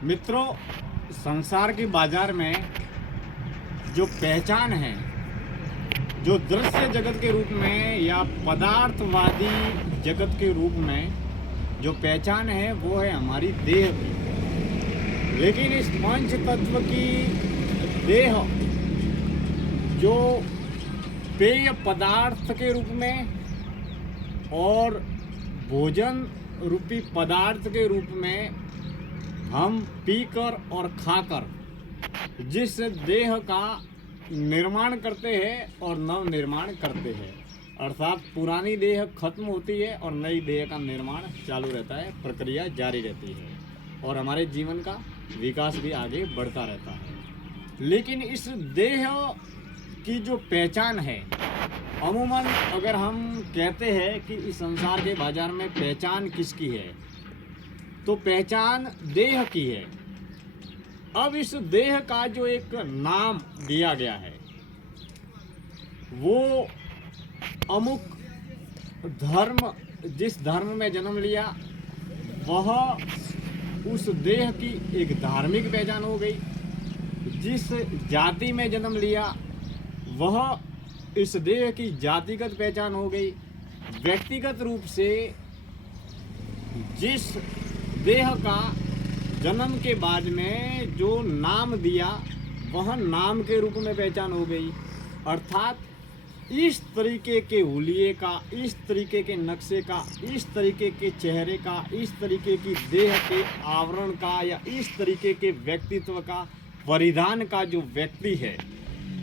मित्रों, संसार के बाजार में जो पहचान है, जो दृश्य जगत के रूप में या पदार्थवादी जगत के रूप में जो पहचान है वो है हमारी देह की। लेकिन इस पंच तत्व की देह जो पेय पदार्थ के रूप में और भोजन रूपी पदार्थ के रूप में हम पीकर और खाकर जिस देह का निर्माण करते हैं और नव निर्माण करते हैं, अर्थात पुरानी देह खत्म होती है और नई देह का निर्माण चालू रहता है, प्रक्रिया जारी रहती है और हमारे जीवन का विकास भी आगे बढ़ता रहता है। लेकिन इस देह की जो पहचान है, अमूमन अगर हम कहते हैं कि इस संसार के बाजार में पहचान किसकी है, तो पहचान देह की है। अब इस देह का जो एक नाम दिया गया है वो अमुक धर्म, जिस धर्म में जन्म लिया वह उस देह की एक धार्मिक पहचान हो गई। जिस जाति में जन्म लिया वह इस देह की जातिगत पहचान हो गई। व्यक्तिगत रूप से जिस देह का जन्म के बाद में जो नाम दिया वह नाम के रूप में पहचान हो गई। अर्थात इस तरीके के हुलिये का, इस तरीके के नक्शे का, इस तरीके के चेहरे का, इस तरीके की देह के आवरण का या इस तरीके के व्यक्तित्व का, परिधान का जो व्यक्ति है,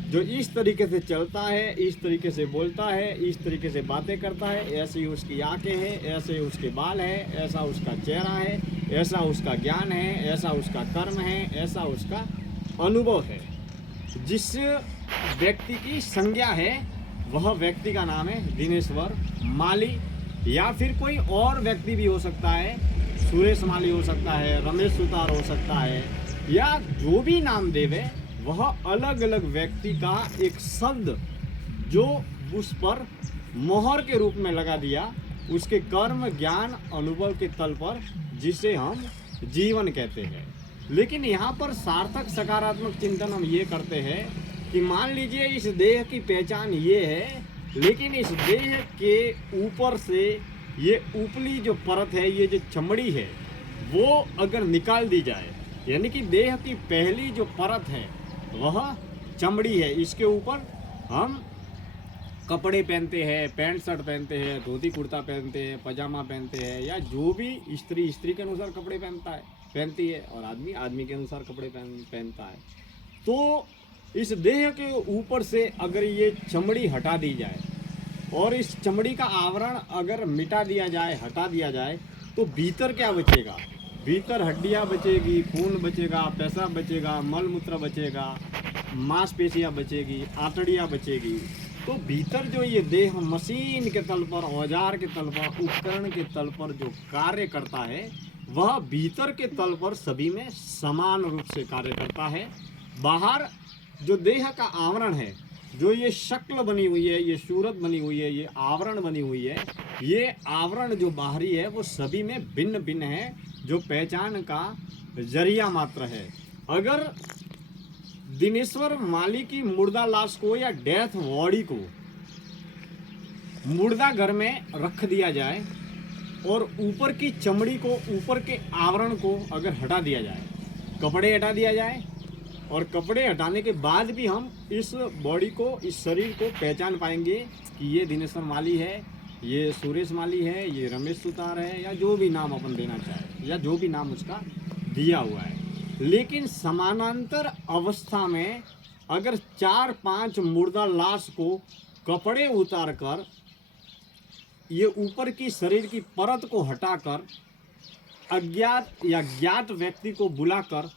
जो इस तरीके से चलता है, इस तरीके से बोलता है, इस तरीके से बातें करता है, ऐसी उसकी आंखें हैं, ऐसे उसके बाल है, ऐसा उसका चेहरा है, ऐसा उसका ज्ञान है, ऐसा उसका कर्म है, ऐसा उसका अनुभव है। जिस व्यक्ति की संज्ञा है वह व्यक्ति का नाम है दिनेश्वर माली, या फिर कोई और व्यक्ति भी हो सकता है, सुरेश माली हो सकता है, रमेश सुतार हो सकता है, या जो भी नाम देवे वह अलग अलग व्यक्ति का एक शब्द जो उस पर मोहर के रूप में लगा दिया, उसके कर्म ज्ञान अनुभव के तल पर, जिसे हम जीवन कहते हैं। लेकिन यहाँ पर सार्थक सकारात्मक चिंतन हम ये करते हैं कि मान लीजिए इस देह की पहचान ये है, लेकिन इस देह के ऊपर से ये ऊपरी जो परत है, ये जो चमड़ी है, वो अगर निकाल दी जाए, यानी कि देह की पहली जो परत है वह चमड़ी है, इसके ऊपर हम कपड़े पहनते हैं, पैंट शर्ट पहनते हैं, धोती कुर्ता पहनते हैं, पजामा पहनते हैं, या जो भी स्त्री के अनुसार कपड़े पहनती है और आदमी के अनुसार कपड़े पहनता है। तो इस देह के ऊपर से अगर ये चमड़ी हटा दी जाए और इस चमड़ी का आवरण अगर मिटा दिया जाए, हटा दिया जाए, तो भीतर क्या बचेगा? भीतर हड्डियाँ बचेगी, खून बचेगा, पेशाब बचेगा, मल मूत्र बचेगा, मांसपेशियाँ बचेगी, आंतड़ियाँ बचेगी। तो भीतर जो ये देह मशीन के तल पर, औजार के तल पर, उपकरण के तल पर जो कार्य करता है, वह भीतर के तल पर सभी में समान रूप से कार्य करता है। बाहर जो देह का आवरण है, जो ये शक्ल बनी हुई है, ये सूरत बनी हुई है, ये आवरण बनी हुई है, ये आवरण जो बाहरी है वो सभी में भिन्न भिन्न है, जो पहचान का जरिया मात्र है। अगर दिनेश्वर माली की मुर्दा लाश को या डेथ बॉडी को मुर्दा घर में रख दिया जाए और ऊपर की चमड़ी को, ऊपर के आवरण को अगर हटा दिया जाए, कपड़े हटा दिया जाए, और कपड़े हटाने के बाद भी हम इस बॉडी को, इस शरीर को पहचान पाएंगे कि ये दिनेश्वर माली है, ये सुरेश माली है, ये रमेश सुतार है, या जो भी नाम अपन देना चाहे, या जो भी नाम उसका दिया हुआ है। लेकिन समानांतर अवस्था में अगर 4-5 मुर्दा लाश को कपड़े उतार कर, ये ऊपर की शरीर की परत को हटाकर अज्ञात या ज्ञात व्यक्ति को बुलाकर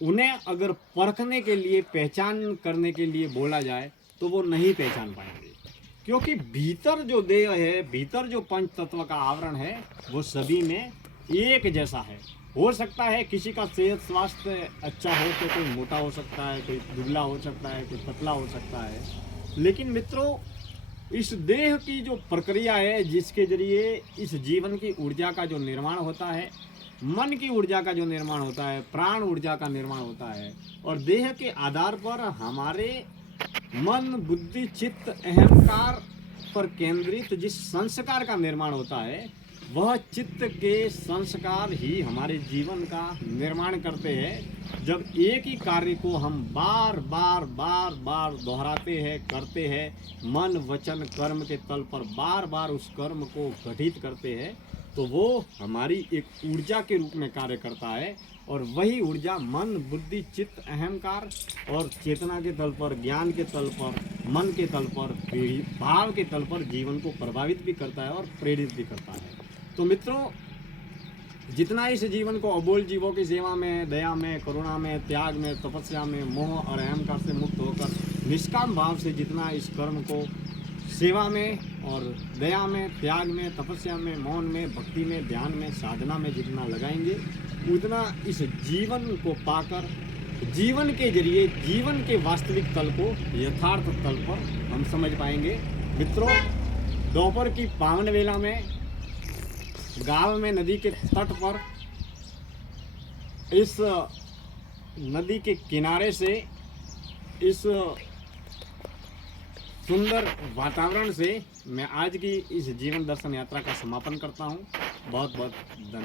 उन्हें अगर परखने के लिए, पहचान करने के लिए बोला जाए, तो वो नहीं पहचान पाएंगे, क्योंकि भीतर जो देह है, भीतर जो पंच तत्व का आवरण है, वो सभी में एक जैसा है। हो सकता है किसी का सेहत स्वास्थ्य अच्छा हो तो कोई मोटा हो सकता है, कोई दुबला हो सकता है, कोई पतला हो सकता है। लेकिन मित्रों, इस देह की जो प्रक्रिया है, जिसके जरिए इस जीवन की ऊर्जा का जो निर्माण होता है, मन की ऊर्जा का जो निर्माण होता है, प्राण ऊर्जा का निर्माण होता है, और देह के आधार पर हमारे मन, बुद्धि, चित्त, अहंकार पर केंद्रित जिस संस्कार का निर्माण होता है, वह चित्त के संस्कार ही हमारे जीवन का निर्माण करते हैं। जब एक ही कार्य को हम बार बार बार बार दोहराते हैं, करते हैं, मन, वचन, कर्म के तल पर बार बार उस कर्म को घटित करते हैं, तो वो हमारी एक ऊर्जा के रूप में कार्य करता है। और वही ऊर्जा मन, बुद्धि, चित्त, अहंकार और चेतना के तल पर, ज्ञान के तल पर, मन के तल पर, भाव के तल पर जीवन को प्रभावित भी करता है और प्रेरित भी करता है। तो मित्रों, जितना इस जीवन को अबोल जीवों की सेवा में, दया में, करुणा में, त्याग में, तपस्या में, मोह और अहंकार से मुक्त होकर निष्काम भाव से जितना इस कर्म को सेवा में और दया में, त्याग में, तपस्या में, मौन में, भक्ति में, ध्यान में, साधना में जितना लगाएंगे, उतना इस जीवन को पाकर जीवन के जरिए जीवन के वास्तविक तल को, यथार्थ तल पर हम समझ पाएंगे। मित्रों, दोपहर की पावन वेला में गांव में नदी के तट पर, इस नदी के किनारे से, इस सुंदर वातावरण से मैं आज की इस जीवन दर्शन यात्रा का समापन करता हूँ। बहुत बहुत धन्यवाद।